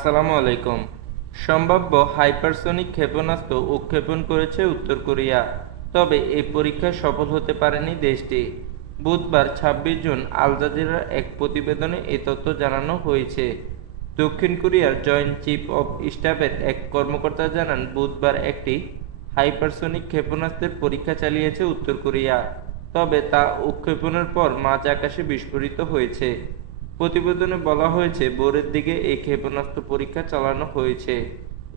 আসসালামু আলাইকুম। সম্ভাব্য হাইপারসনিক ক্ষেপণাস্ত্র উৎক্ষেপণ করেছে উত্তর কোরিয়া, তবে এই পরীক্ষায় সফল হতে পারেনি দেশটি। বুধবার ২৬ জুন আল জাজিরার এক প্রতিবেদনে এ তথ্য জানানো হয়েছে। দক্ষিণ কোরিয়ার জয়েন্ট চিফ অব স্টাফের এক কর্মকর্তা জানান, বুধবার একটি হাইপারসনিক ক্ষেপণাস্ত্রের পরীক্ষা চালিয়েছে উত্তর কোরিয়া, তবে তা উৎক্ষেপণের পর মাঝ আকাশে বিস্ফোরিত হয়েছে। প্রতিবেদনে বলা হয়েছে, ভোরের দিকে এই ক্ষেপণাস্ত্র পরীক্ষা চালানো হয়েছে।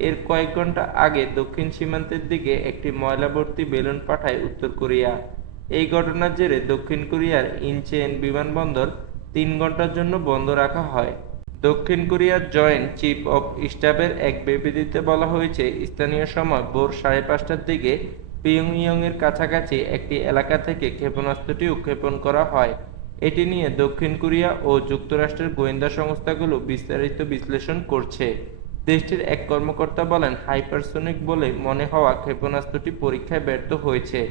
এর কয়েক ঘন্টা আগে দক্ষিণ সীমান্তের দিকে একটি ময়লা ভর্তি বেলুন পাঠায় উত্তর কোরিয়া। এই ঘটনার জেরে দক্ষিণ কোরিয়ার ইনচেন বিমানবন্দর ৩ ঘন্টার জন্য বন্ধ রাখা হয়। দক্ষিণ কোরিয়ার জয়েন্ট চিফ অব স্টাফের এক বিবৃতিতে বলা হয়েছে, স্থানীয় সময় ভোর ৫:৩০টার দিকে পিয়ংইয়ংয়ের কাছাকাছি একটি এলাকা থেকে ক্ষেপণাস্ত্রটি উৎক্ষেপণ করা হয়। এটি নিয়ে দক্ষিণ কোরিয়া ও যুক্তরাষ্ট্রের গোয়েন্দা সংস্থাগুলো বিস্তারিত বিশ্লেষণ করছে। দেশটির এক কর্মকর্তা বলেন, হাইপারসনিক বলে মনে হওয়া ক্ষেপণাস্ত্রটি পরীক্ষায় ব্যর্থ হয়েছে,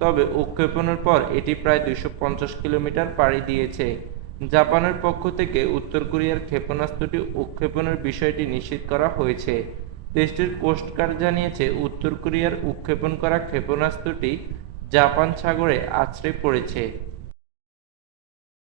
তবে উৎক্ষেপণের পর এটি প্রায় ২৫০ কিলোমিটার পাড়ি দিয়েছে। জাপানের পক্ষ থেকে উত্তর কোরিয়ার ক্ষেপণাস্ত্রটি উৎক্ষেপণের বিষয়টি নিশ্চিত করা হয়েছে। দেশটির কোস্টগার্ড জানিয়েছে, উত্তর কোরিয়ার উৎক্ষেপণ করা ক্ষেপণাস্ত্রটি জাপান সাগরে আছড়ে পড়েছে।